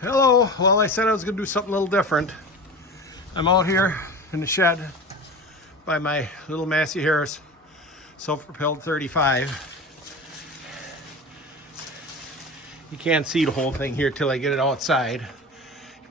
Hello. Well, I said I was going to do something a little different. I'm out here in the shed by my little Massey Harris self-propelled 35. You can't see the whole thing here till I get it outside.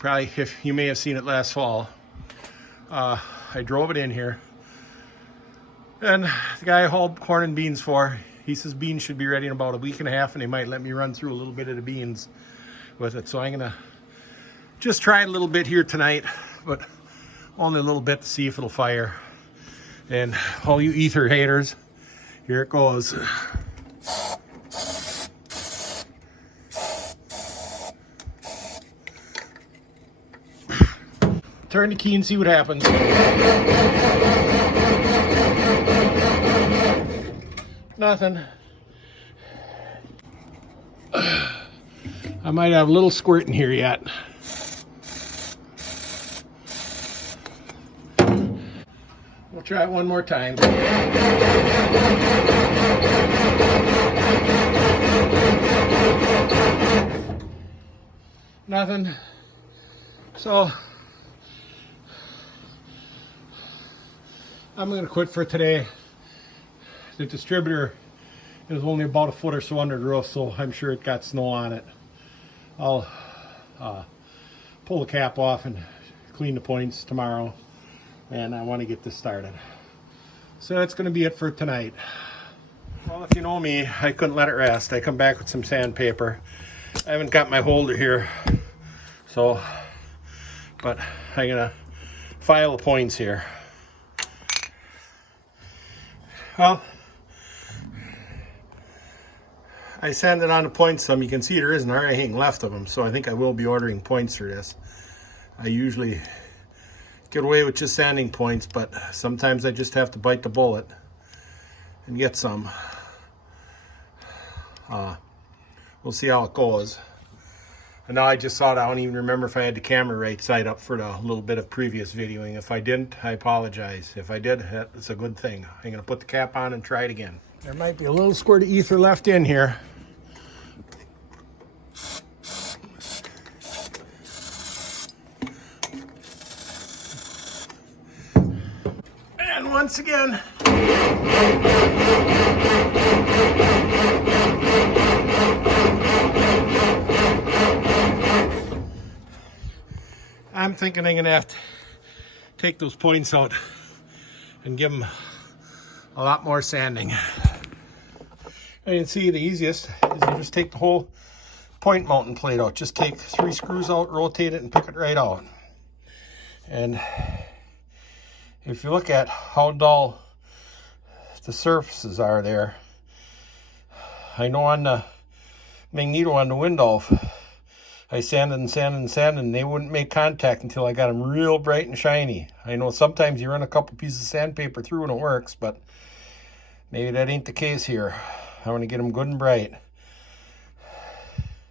Probably, if you may have seen it last fall. I drove it in here, and the guy I hauled corn and beans for, he says beans should be ready in about a week and a half, and they might let me run through a little bit of the beans with it. So I'm gonna just try a little bit here tonight, but only a little bit to see if it'll fire. And all you ether haters, here it goes. Turn the key and see what happens. Nothing. I might have a little squirt in here yet. We'll try it one more time. Nothing. So I'm going to quit for today. The distributor is only about a foot or so under the roof, so I'm sure it got snow on it. I'll pull the cap off and clean the points tomorrow, and I want to get this started. So that's going to be it for tonight. Well, if you know me, I couldn't let it rest. I come back with some sandpaper. I haven't got my holder here, so, but I'm going to file the points here. Well, I sanded on the points some. You can see there isn't anything left of them, so I think I will be ordering points for this. I usually get away with just sanding points, but sometimes I just have to bite the bullet and get some. We'll see how it goes. And now I just saw it. I don't even remember if I had the camera right side up for the little bit of previous videoing. If I didn't, I apologize. If I did, that's a good thing. I'm going to put the cap on and try it again. There might be a little squirt of ether left in here. And once again, I'm thinking I'm going to have to take those points out and give them a lot more sanding. And you can see the easiest is you just take the whole point mounting plate out. Just take 3 screws out, rotate it, and pick it right out. And if you look at how dull the surfaces are there, I know on the magneto on the window, I sanded and sanded and sanded, and they wouldn't make contact until I got them real bright and shiny. I know sometimes you run a couple pieces of sandpaper through and it works, but maybe that ain't the case here. I want to get them good and bright,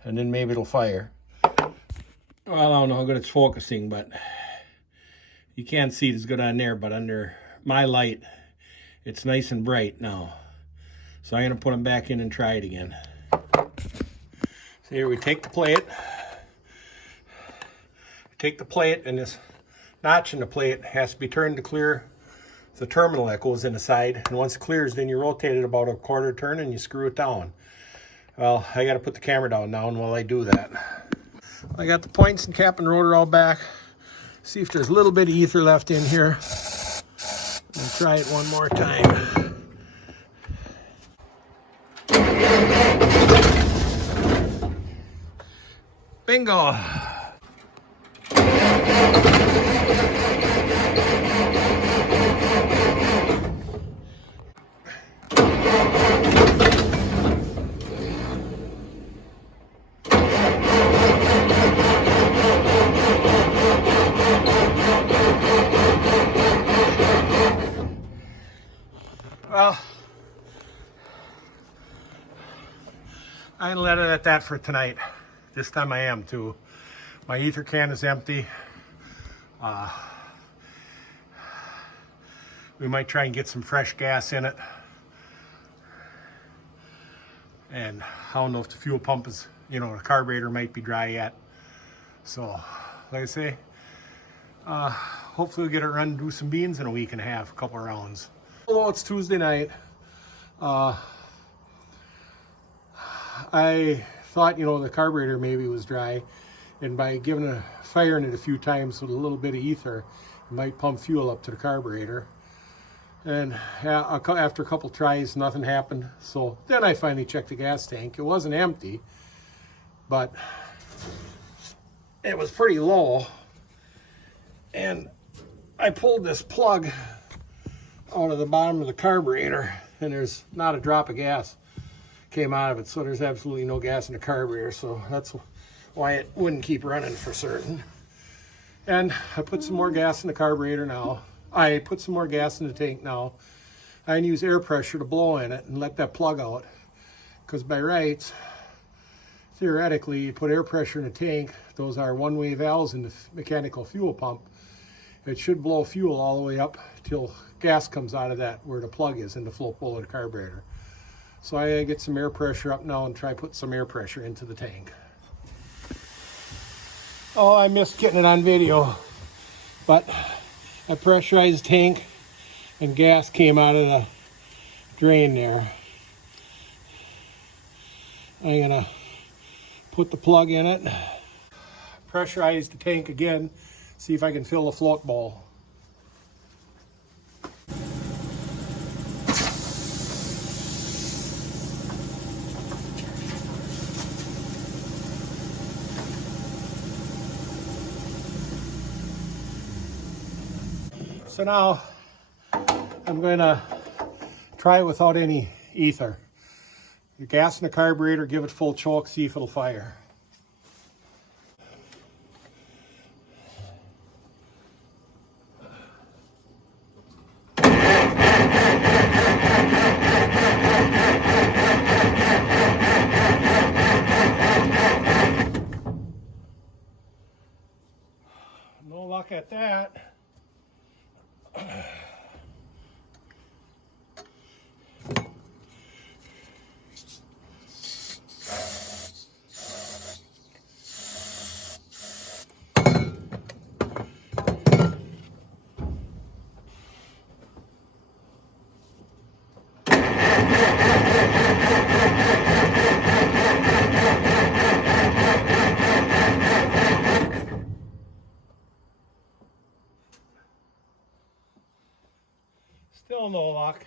and then maybe it'll fire. Well, I don't know how good it's focusing, but you can't see it as good on there, but under my light, it's nice and bright now. So I'm going to put them back in and try it again. So here we take the plate. Take the plate, and this notch in the plate has to be turned to clear the terminal that goes in the side. And once it clears, then you rotate it about a quarter turn and you screw it down. Well, I got to put the camera down now, and while I do that, I got the points and cap and rotor all back. See if there's a little bit of ether left in here. And try it one more time. Bingo! Well, I'm gonna let it at that for tonight. This time I am too. My ether can is empty. We might try and get some fresh gas in it. And I don't know if the fuel pump is, the carburetor might be dry yet. So, like I say, hopefully we'll get it run, do some beans in a week and a half, a couple of rounds. Although it's Tuesday night, I thought, you know, the carburetor maybe was dry, and by giving a fire in it a few times with a little bit of ether, it might pump fuel up to the carburetor. And after a couple tries, nothing happened. So then I finally checked the gas tank. It wasn't empty, but it was pretty low. And I pulled this plug out of the bottom of the carburetor, and there's not a drop of gas came out of it. So there's absolutely no gas in the carburetor. So that's why it wouldn't keep running for certain. And I put some more gas in the carburetor now. I put some more gas in the tank now. I can use air pressure to blow in it and let that plug out. Because by rights, theoretically, you put air pressure in the tank, those are one-way valves in the mechanical fuel pump. It should blow fuel all the way up till gas comes out of that where the plug is in the float bowl of the carburetor. So I get some air pressure up now and try to put some air pressure into the tank. Oh, I missed getting it on video, but I pressurized the tank and gas came out of the drain there. I'm gonna put the plug in it, pressurize the tank again, see if I can fill the float bowl. So now I'm going to try it without any ether. The gas in the carburetor, give it full choke, see if it'll fire. No luck at that. Still no luck.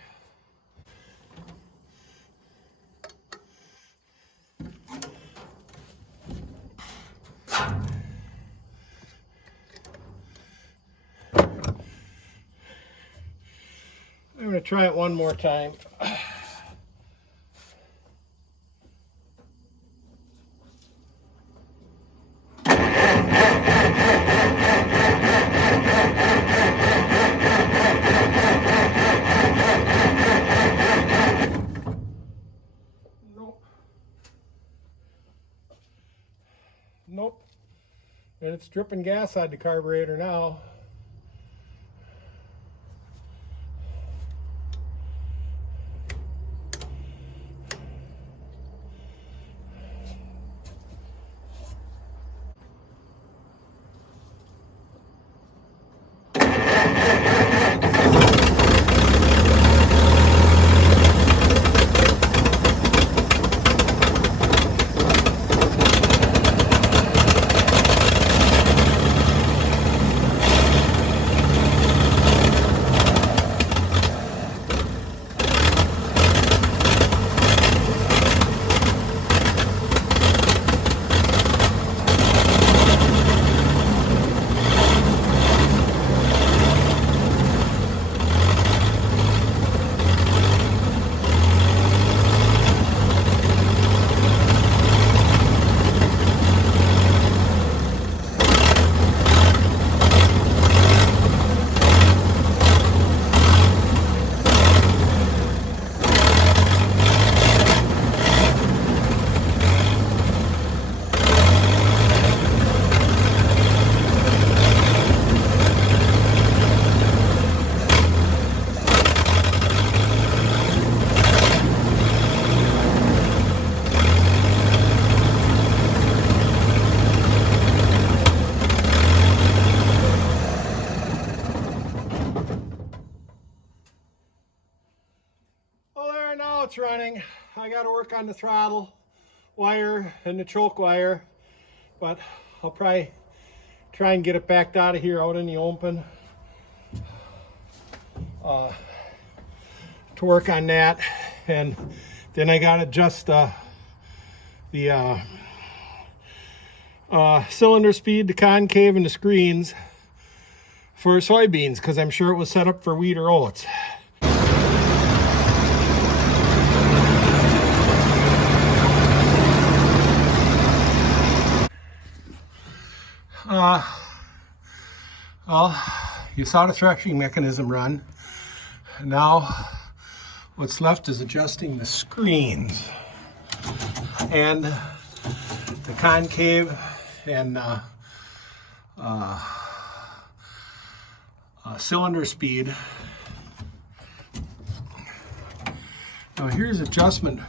I'm going to try it one more time. Nope. And it's dripping gas out the carburetor now. it's running. I got to work on the throttle wire and the choke wire, but I'll probably try and get it backed out of here out in the open to work on that. And then I got to adjust the cylinder speed, the concave, and the screens for soybeans, because I'm sure it was set up for wheat or oats. Well, you saw the threshing mechanism run. Now what's left is adjusting the screens and the concave and cylinder speed. Now here's adjustment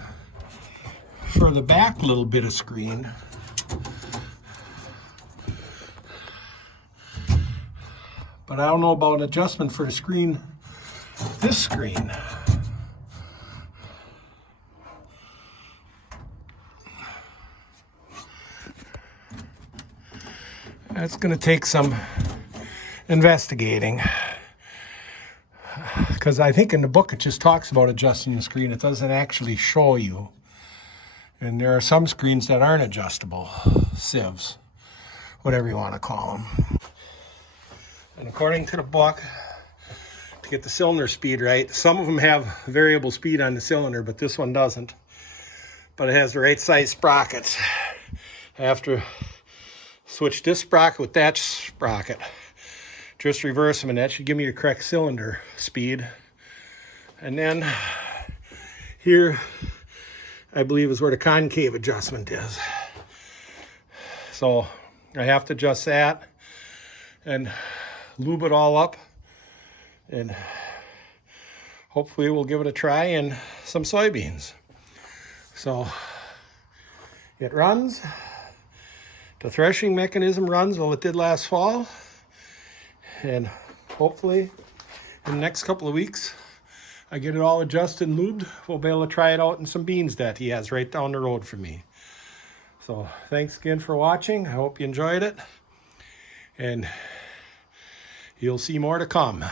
for the back little bit of screen. But I don't know about an adjustment for the screen, this screen. That's going to take some investigating, because I think in the book it just talks about adjusting the screen. It doesn't actually show you. And there are some screens that aren't adjustable, sieves, whatever you want to call them. And according to the book, to get the cylinder speed right, some of them have variable speed on the cylinder, but this one doesn't. But it has the right size sprockets. I have to switch this sprocket with that sprocket. Just reverse them, and that should give me the correct cylinder speed. And then here, I believe, is where the concave adjustment is. So I have to adjust that and lube it all up, and hopefully we'll give it a try in some soybeans. So it runs. The threshing mechanism runs well it did last fall, and hopefully in the next couple of weeks I get it all adjusted and lubed. We'll be able to try it out in some beans that he has right down the road from me. So thanks again for watching. I hope you enjoyed it, and you'll see more to come.